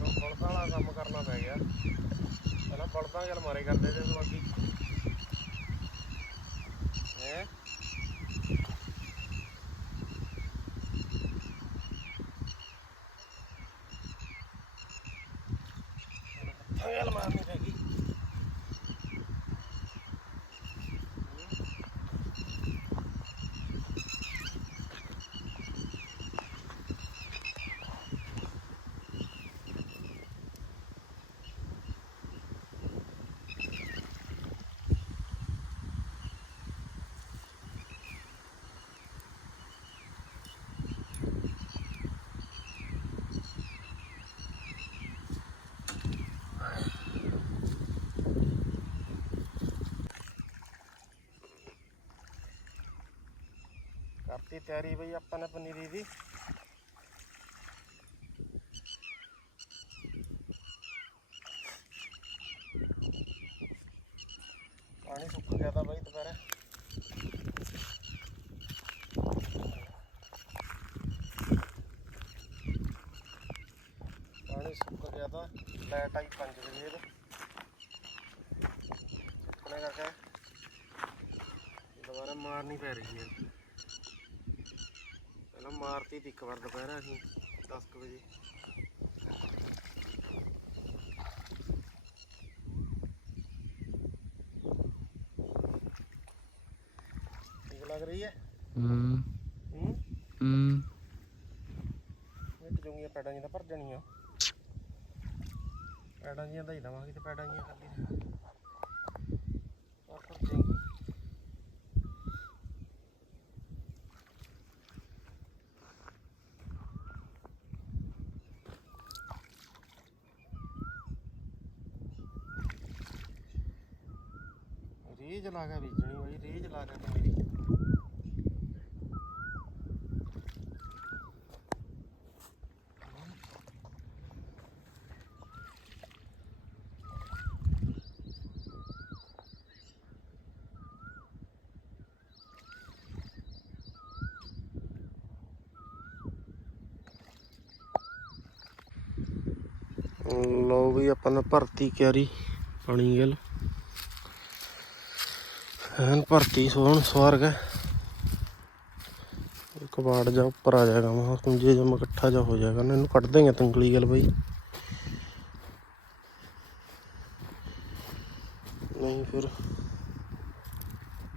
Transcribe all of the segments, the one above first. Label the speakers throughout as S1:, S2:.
S1: ਬਲਦਾਂ ਵਾਲਾ ਕੰਮ ਕਰਨਾ ਪੈ ਗਿਆ। ਪਹਿਲਾਂ ਬਲਦਾਂ ਚੱਲ ਮਾਰੇ ਕਰਦੇ ਤੇ ਬਾਕੀ। ਹੈ ਗੱਲ ਮਾਰਨੀ ਪੈ ਗਈ ਕਰਤੀ ਤਿਆਰੀ ਬਈ ਆਪਾਂ ਨੇ ਪਨੀਰੀ ਦੀ। ਪਾਣੀ ਸੁੱਕ ਗਿਆ ਤਾਂ ਬਈ ਦੁਪਹਿਰੇ। ਪਾਣੀ ਸੁੱਕ ਗਿਆ ਤਾਂ ਲਾਈਟ ਆਈ 5 ਵਜੇ ਤੇ ਸੁੱਕਣੇ ਕਰਕੇ ਦੁਬਾਰਾ ਮਾਰਨੀ ਪੈ ਰਹੀ ਹੈ। ਪਹਿਲਾਂ ਮਾਰਤੀ ਤੀ ਇੱਕ ਵਾਰ ਦੁਪਹਿਰ ਅਸੀਂ 10 ਕੁ ਵਜੇ। ਠੀਕ ਲੱਗ ਰਹੀ ਹੈ?
S2: ਹੂੰ।
S1: ਹੂੰ?
S2: ਹੂੰ।
S1: ਮਿੱਟ ਜੂਗੀਆਂ ਪੈੜਾਂ ਜਿਹੀਆਂ ਤਾਂ ਭਰ ਜਾਣੀਆਂ। ਪੈੜਾਂ ਜੀਆਂ ਦਾ ਹੀ ਦਵਾਂਗੇ ਤੇ ਪੈੜਾਂ ਜੀਆਂ ਖਾਲੀ ਰਹਿ ਪਰ ਭਰ ਜਾਏਗੀ ਰੀਜ ਲਾ ਕੇ ਬੀਜਣੀ ਬਈ ਰੀਜ ਲਾ ਕੇ ਪਨੀਰੀ ਲਓ ਵੀ ਆਪਾਂ ਨੇ ਭਰਤੀ ਕਿਆਰੀ, ਪਾਣੀ ਗੱਲ। ਐਨ ਭਰਤੀ ਸੋਹਣ ਸਵਰਗ ਹੈ। ਕਬਾੜ ਜਾ ਉੱਪਰ ਆ ਜਾਏਗਾ, ਮਾ ਕੁੰਜੇ ਜਮ ਇਕੱਠਾ ਜਾ ਹੋ ਜਾਏਗਾ ਇਹਨੂੰ ਕੱਢ ਦੇਗੇ ਤੰਗਲੀ ਗੱਲ ਬਈ। ਨਹੀਂ ਫਿਰ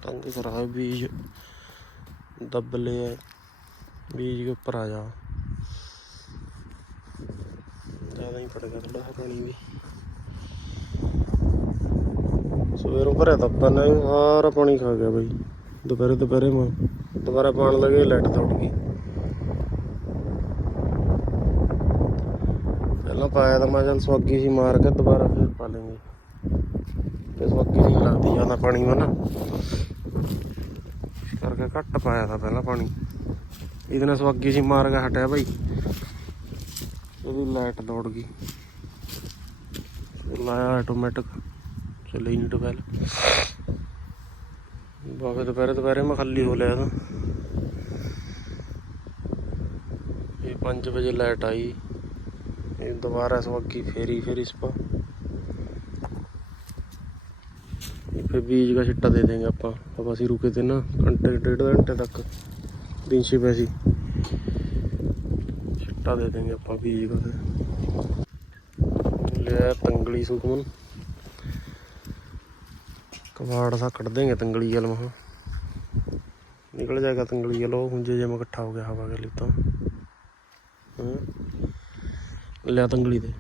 S1: ਤੰਗ ਕਰਾ ਬੀਜ, ਦੱਬ ਲਿਆ, ਬੀਜ ਦੇ ਉੱਪਰ ਆ ਜਾ। ਜ਼ਿਆਦਾ ਹੀ ਪੜ ਗਿਆ ਥੋੜਾ ਹਰਾਣੀ ਵੀ। ਸਵੇਰੋਂ ਭਰਿਆ ਤਾਂ ਪਾਣਾ ਸਾਰਾ ਪਾਣੀ ਖਾ ਗਿਆ ਬਾਈ। ਦੁਪਹਿਰੇ ਦੁਪਹਿਰੇ ਮੈਂ, ਦੁਬਾਰਾ ਪਾਣ ਲੱਗੇ ਲਾਈਟ ਦੌੜ ਗਈ। ਪਹਿਲਾਂ ਪਾਇਆ ਤਾਂ ਮੈਂ ਜਨ ਸਵਾਗੀ ਸੀ ਮਾਰ ਕੇ, ਦੁਬਾਰਾ ਫਿਰ ਪਾ ਲਾਂਗੇ। ਤੇ ਸਵਾਗੀ ਨਹੀਂ ਲੱਗਦੀ ਜਾਂਦਾ ਪਾਣੀ ਮਨ ਕਰਕੇ ਘੱਟ ਪਾਇਆ ਤਾ ਪਹਿਲਾਂ ਪਾਣੀ। ਇਹਦੇ ਨਾਲ ਸਵਾਗੀ ਸੀ ਮਾਰ ਕੇ ਹਟਿਆ ਬਾਈ। ਇਹਦੀ ਲਾਈਟ ਦੌੜ ਗਈ। ਲਾਇਆ ਆਟੋਮੈਟਿਕ ਚੱਲੇ ਨਹੀਂ ਡਬੈਲ ਬਾਕੀ ਦੁਪਹਿਰੇ ਦੁਪਹਿਰੇ ਮੈਂ ਖਾਲੀ ਹੋ ਲਿਆ ਇਹ 5 ਵਜੇ ਲਾਈਟ ਆਈ। ਇਹ ਦੁਬਾਰਾ ਸਵੱਗੀ ਫੇਰੀ ਫੇਰੀ ਸਪਾ। ਇਹ ਫੇ ਬੀਜ ਦਾ ਛਿੱਟਾ ਦੇ ਦੇਂਗੇ ਆਪਾਂ। ਆਪਾਂ ਅਸੀਂ ਰੁਕੇ ਤੇ ਨਾ ਘੰਟੇ, ਡੇਢ ਘੰਟੇ ਤੱਕ। ਦਿਨ ਦਿਨਸ਼ੀ ਪੈਸੀ ਛਿੱਟਾ ਦੇ ਦੇਂਗੇ ਆਪਾਂ ਬੀਜ ਦਾ ਲਿਆ ਤੰਗਲੀ ਸੁਖਮਨ। ਕਵਾੜ ਸਾ ਕੱਢ ਦੇਂਗੇ ਤੰਗਲੀ ਜਲ ਮਹਾ ਨਿਕਲ ਜਾਏਗਾ ਤੰਗਲੀ ਜਲ ਉਹ ਹੁੰਜੇ ਜੇ ਇਕੱਠਾ ਹੋ ਗਿਆ ਹਵਾ ਗਲੀ ਤੋਂ। ਲਿਆ ਤੰਗਲੀ ਦੇ।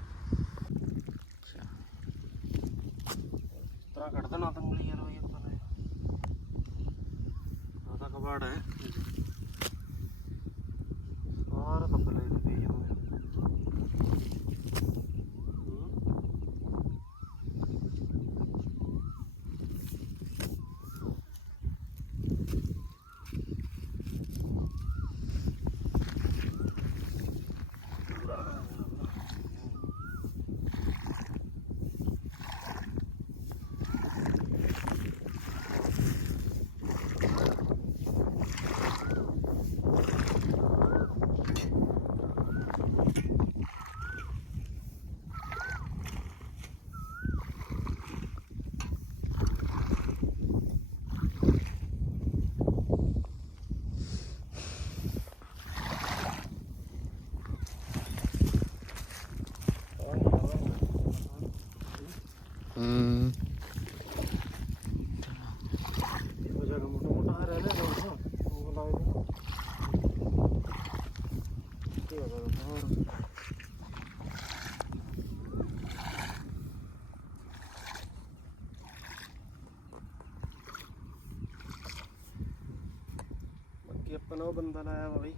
S1: ਬਾਕੀ ਉਹ ਬੰਦਾ ਲਾਇਆ ਵਾ ਬਈ।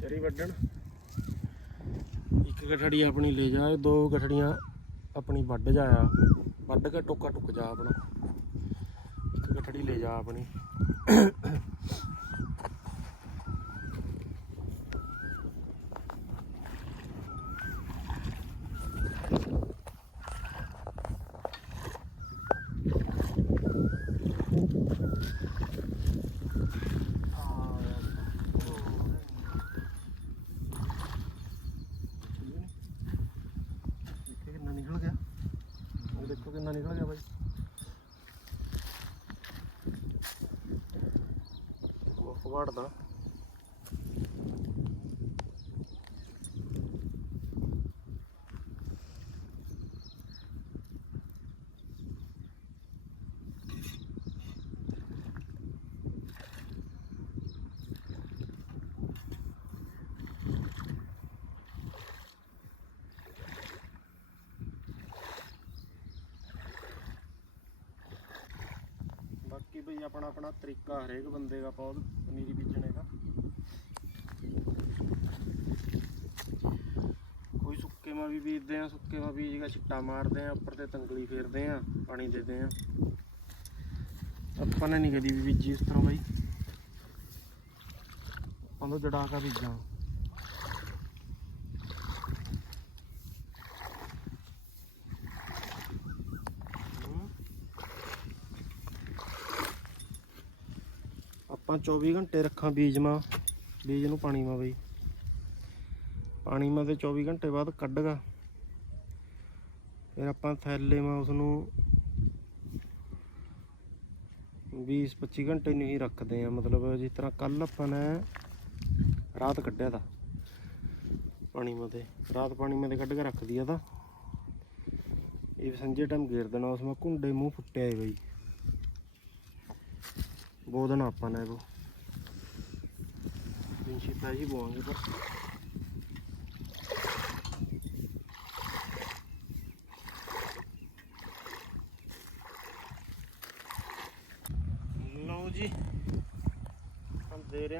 S1: ਚਰੀ ਵੱਢਣ। ਇੱਕ ਗਠੜੀ ਆਪਣੀ ਲੈ ਜਾ ਦੋ ਗਠੜੀਆਂ ਆਪਣੀ ਵੱਢ ਜਾਇਆ ਵੱਢ ਕੇ ਟੋਕਾ ਟੁੱਕ ਜਾ ਆਪਣਾ। ਇੱਕ ਗਠੜੀ ਲੈ ਜਾ ਆਪਣੀ। ਦੇਖੋ ਕਿੰਨਾ ਨਿਕਲ ਗਿਆ ਉਹ ਦੇਖੋ ਕਿੰਨਾ ਨਿਕਲ ਗਿਆ ਬਾਈ ਉਹ ਫਵਾੜਦਾ ਬਾਕੀ ਬਈ ਆਪਣਾ ਆਪਣਾ ਤਰੀਕਾ ਹਰੇਕ ਬੰਦੇ ਦਾ ਬਹੁਤ ਪਨੀਰੀ ਬੀਜਣੇ ਦਾ ਕੋਈ ਸੁੱਕੇ ਮਾ ਵੀ ਬੀਜਦੇ ਆ, ਸੁੱਕੇ ਮਾ ਬੀਜ ਕੇ ਛਿੱਟਾ ਮਾਰਦੇ ਆ, ਉੱਪਰ ਤੇ ਤੰਗਲੀ ਫੇਰਦੇ ਆ, ਪਾਣੀ ਦਿੰਦੇ ਆ। ਆਪਾਂ ਨੇ ਨਹੀਂ ਕਦੀ ਵੀ ਬੀਜੀ ਇਸ ਤਰ੍ਹਾਂ ਬਾਈ। ਆਪਾਂ ਤੋਂ ਜੜਾ ਕੇ ਬੀਜਾਂ। ਆਪਾਂ 24 ਘੰਟੇ ਰੱਖਾਂ ਬੀਜ ਮਾ, ਬੀਜ ਨੂੰ ਪਾਣੀ ਮਾ ਬਈ। ਪਾਣੀ ਮੈਂ ਤੇ 24 ਘੰਟੇ ਬਾਅਦ ਕੱਢਗਾ। ਫਿਰ ਆਪਾਂ ਥੈਲੇ ਮੈਂ ਉਸ ਨੂੰ 20 25 ਘੰਟੇ ਨੂੰ ਹੀ ਰੱਖਦੇ ਆ। ਮਤਲਬ ਜਿਸ ਤਰ੍ਹਾਂ ਕੱਲ ਆਪਾਂ ਨੇ ਰਾਤ ਕੱਢਿਆ ਤਾ। ਪਾਣੀ ਮਤੇ ਰਾਤ ਪਾਣੀ ਮਾ ਕੱਢ ਕੇ ਰੱਖ ਦਿਆ ਤਾਂ। ਇਹ ਸੰਜੇ ਟਾਈਮ ਗੇਰ ਦੇਣਾ, ਉਸ ਮਾ ਕੁੰਡੇ ਮੂੰਹ ਫੁੱਟਿਆ ਏ ਬਈ। ਬੋ ਦੇਣਾ ਆਪਾਂ ਨੇ ਉਹ ਇੰਸ਼ੀ ਤਾਜੀ ਬੋਵਾਂਗੇ ਪਰ।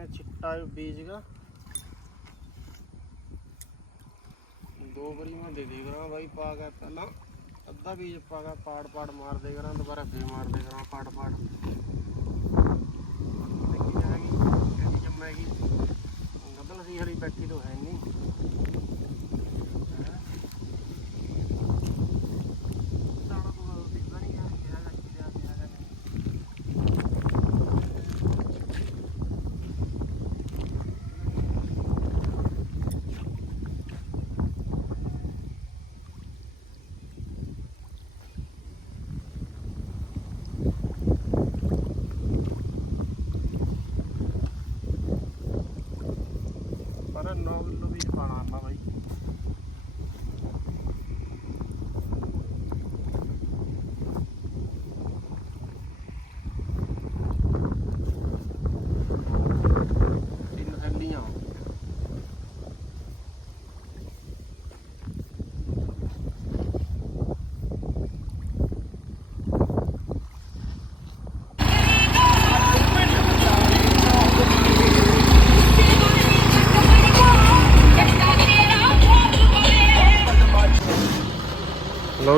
S1: हैं चिट्टा बीज का दो बारी मैं दे देख रहा भाई पा गया पहला अद्धा बीज पा गया पाड़ पाड़ मार देख रहा दोबारा फिर मार देख रहा पाड़ पाड़ देखी जाएगी कैसी जमेगी गदल सी हरी बैठी तो है नहीं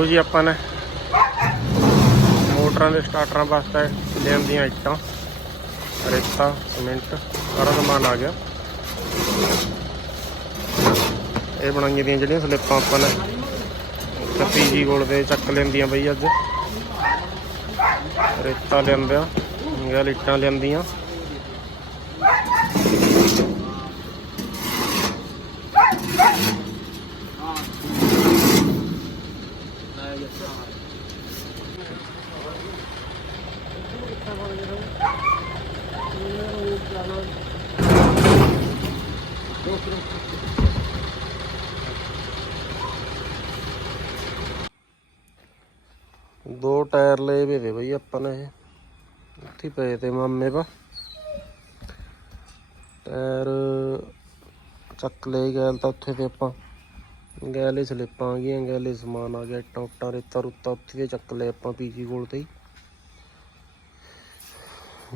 S1: ਲਓ ਜੀ ਆਪਾਂ ਨੇ ਮੋਟਰਾਂ ਦੇ ਸਟਾਰਟਰਾਂ ਵਾਸਤੇ ਲਿਆਂਦੀਆਂ ਇੱਟਾਂ। ਰੇਤਾ, ਸੀਮੈਂਟ, ਸਾਰਾ ਸਮਾਨ ਆ ਗਿਆ। ਇਹ ਬਣਾਈਆਂ ਦੀਆਂ ਜਿਹੜੀਆਂ ਸਲਿੱਪਾਂ ਆਪਾਂ ਨੇ ਕੱਪੀ ਜੀ ਕੋਲ ਦੇ ਚੱਕ ਲੈਂਦੀਆਂ ਬਈ ਅੱਜ। ਰੇਤਾ ਲਿਆਂਦਿਆ ਗੈਲ ਇੱਟਾਂ ਲਿਆਂਦੀਆਂ। ਦੋ ਟਾਇਰ ਲਏ ਵੇ ਬਈ ਆਪਾਂ ਨੇ। ਉੱਥੇ ਪਏ ਤੇ ਮਾਮੇ ਪਾ। ਟਾਇਰ ਚੱਕ ਲੈ ਗੈਲ ਤਾਂ ਉੱਥੇ ਤੇ ਆਪਾਂ। ਗੈਲੇ ਸਲਿੱਪਾਂ ਆ ਗਈਆਂ, ਗੈਲੇ ਸਮਾਨ ਆ ਗਿਆ, ਇੱਟਾਂ ਰੇਤਾ ਰੁੱਤਾ ਉੱਥੇ ਤੇ ਚੱਕ ਲਏ ਆਪਾਂ ਪੀਜੀ ਕੋਲ ਤੇ ਹੀ।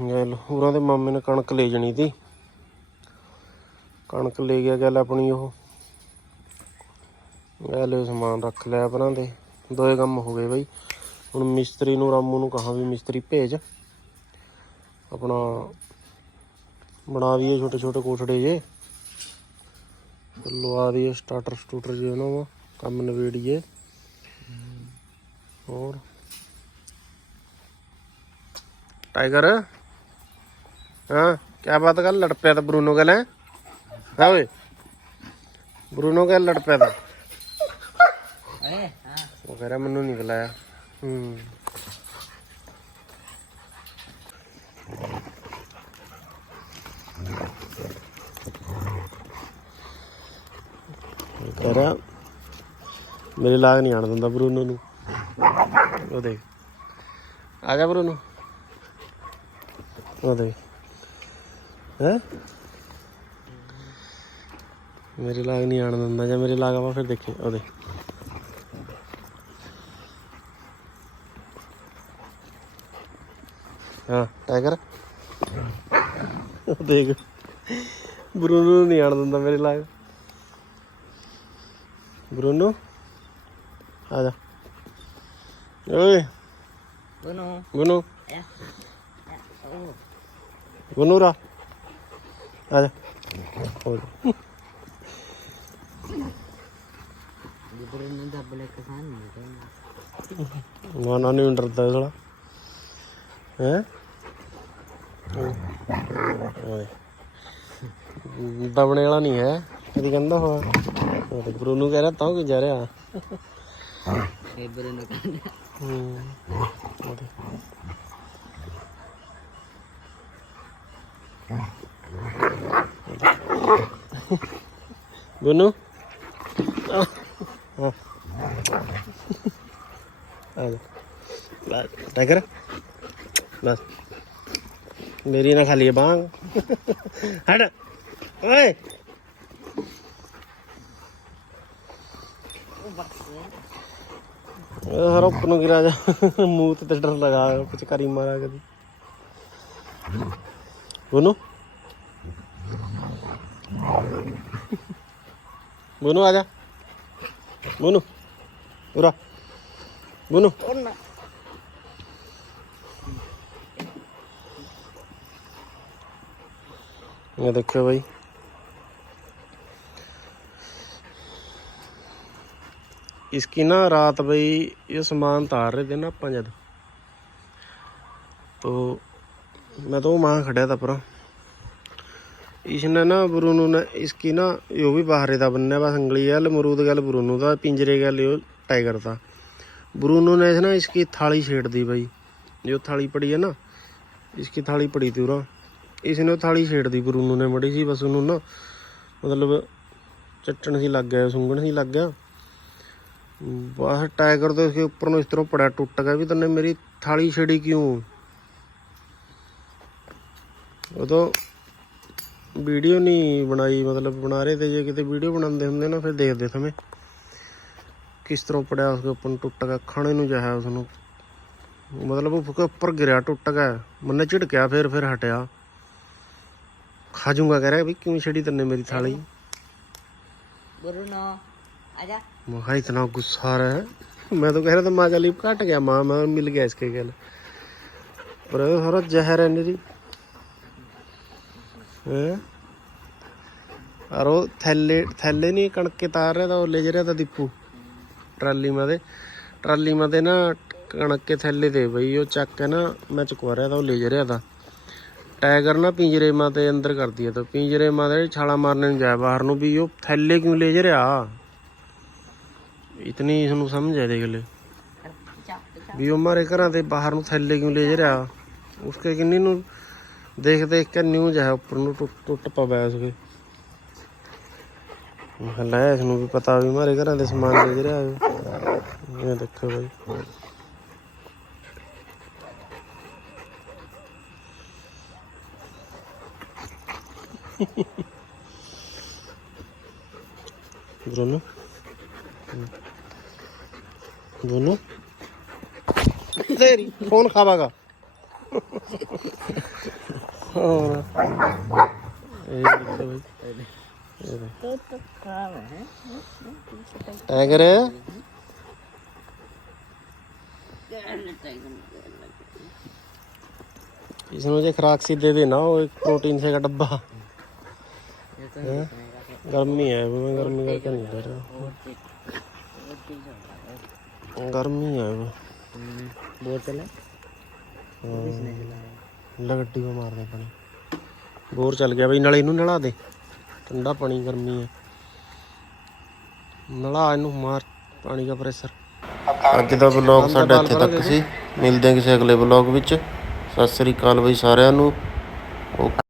S1: ਗੈਲ ਹੋਰਾਂ ਦੇ ਮਾਮੇ ਨੇ ਕਣਕ ਲੈ ਜਣੀ ਤੀ। ਕਣਕ ਲੈ ਗਿਆ ਗੱਲ ਆਪਣੀ ਉਹ। ਗੈਲੇ ਸਮਾਨ ਰੱਖ ਲਿਆ ਪਰਾਂ ਦੇ। ਦੋਏ ਕੰਮ ਹੋ ਗਏ ਬਈ। ਹੁਣ ਮਿਸਤਰੀ ਨੂੰ ਰਾਮੂ ਨੂੰ ਕਹਾਂ ਵੀ ਮਿਸਤਰੀ ਭੇਜ। ਆਪਣਾ ਬਣਾ ਦਈਏ ਛੋਟੇ ਛੋਟੇ ਕੋਠੜੇ ਜੇ। ਲਵਾ ਦਈਏ ਸਟਾਰਟਰ ਸਟੂਟਰ ਜੇ ਉਹਨਾਂ ਵਾ ਕੰਮ ਨਵੇੜੀਏ ਹੋਰ? ਟਾਈਗਰ? ਹਾਂ ਕੀ ਬਾਤ ਕਰ ਲੜ ਪਿਆ ਤਾਂ ਬਰੂਨੋ ਗੱਲ ਹੈ? ਹਾਂ ਓਏ। ਬਰੂਨੋ ਗੱਲ ਲੜ ਪਿਆ ਤਾਂ। ਉਹ ਕਹ ਰਿਹਾ ਮੈਨੂੰ ਨਹੀਂ ਬੁਲਾਇਆ। ਹੂੰ। ਉਹ ਕਹਿ ਰਿਹਾ, ਮੇਰੇ ਲਾਗ ਨਹੀਂ ਆਣ ਦਿੰਦਾ ਬਰੂਨੋ ਨੂੰ। ਉਹ ਦੇਖ। ਆ ਜਾ ਬਰੂਨੋ। ਉਹ ਦੇਖ। ਹੈ? ਮੇਰੇ ਲਾਗ ਨਹੀਂ ਆਣ ਦਿੰਦਾ ਜਾਂ ਮੇਰੇ ਲਾਗ ਆਵਾ ਫਿਰ ਦੇਖੇ ਉਹ ਦੇਖ। ਹਾਂ ਟਾਈਗਰ ਉਹ ਦੇਖ ਬਰੂਨੋ ਨੂੰ ਨਹੀਂ ਆਣ ਦਿੰਦਾ ਮੇਰੇ ਲਾਗ ਬਰੂਨੋ ਆ ਜਾ ਓਏ
S2: Bueno,
S1: ਓਏ ਦਬਣੇ ਵਾਲਾ ਨਹੀਂ ਹੈ। ਕਦੀ ਕਹਿੰਦਾ ਹੋਇਆ। ਉਹ ਤੇ ਬਰੂਨੋ ਕਹਿ ਰਿਹਾ, ਤਾਂ ਕਿ ਜਾ ਰਿਹਾ।
S2: Diberi nggak
S1: ਹੂੰ ਉਹਦੇ ਬਨੂ ਆ ਲੈ ਟਾਈਗਰ ਬਸ। ਮੇਰੀ ਨਾ ਖਾਲੀ ਬਾਂਗ ਹਟ। ਓਏ। ਹਰ ਉੱਪਰ ਨੂੰ ਗਿਰਾ ਜਾ। ਮੂੰਹ ਤੇ ਡਰ ਲਗਾ, ਪਿਚਕਾਰੀ ਮਾਰਾ ਕਦੀ। ਬੋਨੂ। ਬੋਨੂ ਆ ਜਾ। ਬੋਨੂ। ਉਰਾ। ਬੋਨੂ।
S2: Pernah.
S1: ये देखो भाई इसकी ना रात भाई ये सामान तार रहे थे ना अपन जब तो मैं तो वहाँ खड़ा था पर इसने ना ब्रूनू ने इसकी ना यो भी बाहर था बनने बस अंगली गल मरूद गल ब्रूनू था पिंजरे गल यो टाइगर था ब्रूनू ने ना इसकी थाली छेड़ दी भाई जो थाली पड़ी है ना इसकी थाली पड़ी थी उरा ਇਸ ਨੇ ਥਾਲੀ ਛੇੜਦੀ ਬਰੂਨੂ ਨੇ ਮੜੀ ਸੀ ਬਸ ਉਹਨੂੰ ਨਾ ਮਤਲਬ ਚੱਟਣ ਸੀ ਲੱਗ ਗਿਆ, ਸੁੰਗਣ ਸੀ ਲੱਗ ਗਿਆ। ਬਸ ਟਾਈਗਰ ਤੋਂ ਇਸਕੇ ਉੱਪਰ ਨੂੰ ਇਸ ਤਰ੍ਹਾਂ ਪੜਿਆ, ਟੁੱਟ ਗਿਆ ਵੀ ਤੰਨੇ ਮੇਰੀ ਥਾਲੀ ਛੇੜੀ ਕਿਉਂ? ਉਦੋਂ ਵੀਡੀਓ ਨਹੀਂ ਬਣਾਈ, ਮਤਲਬ ਬਣਾ ਰਹੇ ਤੇ ਜੇ ਕਿਤੇ ਵੀਡੀਓ ਬਣਾਉਂਦੇ ਹੁੰਦੇ ਨਾ, ਫਿਰ ਦੇਖਦੇ ਸਮੇਂ ਕਿਸ ਤਰ੍ਹਾਂ ਪੜਿਆ ਉਸਕੇ ਉੱਪਰ ਟੁੱਟ ਗਿਆ, ਖਾਣੇ ਨੂੰ ਜਾਇਆ ਉਸ ਮਤਲਬ ਉਹ ਉੱਪਰ ਗਿਰਿਆ, ਟੁੱਟ ਗਿਆ, ਮੰਨੇ ਝਿੜਕਿਆ, ਫਿਰ ਫਿਰ ਹਟਿਆ। ਖਾ ਜੂੰਗਾ ਕਹਿ ਰਿਹਾ ਵੀ ਕਿਉਂ ਛੇੜੀ ਤੰਨੇ ਮੇਰੀ ਥਾਲੀ? ਗੁਰੂ ਆ ਜਾ। ਮੈਂ ਕਿਹਾ ਗੁੱਸਾ ਆ ਮੈਂ ਤਾਂ ਕਹਿ ਰਿਹਾ ਤਾਂ ਮਾਂ ਘਟ ਗਿਆ ਮਾਂ ਮੈਂ ਮਿਲ ਗਿਆ ਇਸਕੇ ਗੱਲ। ਪਰ ਇਹ ਜ਼ਹਿਰ ਹੈ ਨੇਰੀ ਹੈ? ਔਰ ਉਹ ਥੈਲੇ ਥੈਲੇ ਨਹੀਂ ਕਣਕ ਤਾਰ ਰਿਹਾ ਤਾਂ ਉਹ ਲੈ ਜਾ ਰਿਹਾ ਤਾਂ ਦੀਪੂ। ਟਰਾਲੀ ਮਾ ਦੇ ਟਰਾਲੀ ਮਾ ਦੇ ਨਾ ਕਣਕੇ ਕੇ ਥੈਲੇ ਦੇ ਬਈ ਉਹ ਚੱਕ ਹੈ ਨਾ ਮੈਂ ਚੁਕਵਾ ਰਿਹਾ ਤਾਂ ਉਹ ਲੈ ਜਾ ਰਿਹਾ ਤਾਂ। ਟਾਈਗਰ ਨਾ ਪਿੰਜਰੇ ਮਾਂ ਤੇ ਅੰਦਰ ਕਰਦੀ ਆ ਤਾਂ। ਪਿੰਜਰੇ ਮਾਂ ਦੇ ਛਾਲਾ ਮਾਰਨੇ ਨੂੰ ਜਾਏ ਬਾਹਰ ਨੂੰ ਵੀ ਉਹ ਥੈਲੇ ਕਿਉਂ ਲੈ ਰਿਹਾ ਇਤਨੀ ਤੁਹਾਨੂੰ ਸਮਝ ਆ ਦੇਖ ਲੈ ਵੀ ਉਹ ਮਾਰੇ ਘਰਾਂ ਦੇ ਬਾਹਰ ਨੂੰ ਥੈਲੇ ਕਿਉਂ ਲੈ ਜਰਿਆ? ਉਸਕੇ ਕਿੰਨੀ ਨੂੰ ਦੇਖ ਦੇਖ ਕੇ ਨਿਊਜ਼ ਹੈ ਉੱਪਰ ਨੂੰ ਟੁੱਟ ਟੁੱਟ ਪਵੇ ਉਸਕੇ ਹਲਾ ਇਸ ਨੂੰ ਵੀ ਪਤਾ ਵੀ ਮਾਰੇ ਘਰਾਂ ਦੇ ਸਮਾਨ ਲੈ ਜਰਿਆ। ਇਹ ਦੇਖੋ ਬਾਈ। Bruno. Bruno. तेरी कौन खावागा और ये देखो भाई
S2: तो तो खावा है
S1: टाइगर है इसमें मुझे खुराक सी दे देना वो एक प्रोटीन से का डब्बा दे रहा
S2: और चीज और चीज होगा
S1: गर्मी है वो
S2: बोतल है किसने खिलाया
S1: लगड्डी को मारने पानी ਬੋਰ ਚੱਲ ਗਿਆ ਬਈ ਨਾਲੇ ਇਹਨੂੰ ਨਲਾ ਦੇ ਠੰਡਾ ਪਾਣੀ ਗਰਮੀ ਹੈ ਨਲਾ ਇਹਨੂੰ ਮਾਰ ਪਾਣੀ ਦਾ ਪ੍ਰੈਸ਼ਰ ਅੱਜ ਦਾ ਵਲੌਗ ਸਾਡਾ ਇੱਥੇ ਤੱਕ ਸੀ ਮਿਲਦੇ ਹਾਂ ਕਿਸੇ ਅਗਲੇ ਵਲੌਗ ਵਿੱਚ ਸਤਿ ਸ੍ਰੀ ਅਕਾਲ ਬਈ ਸਾਰਿਆਂ ਨੂੰ ਓਕੇ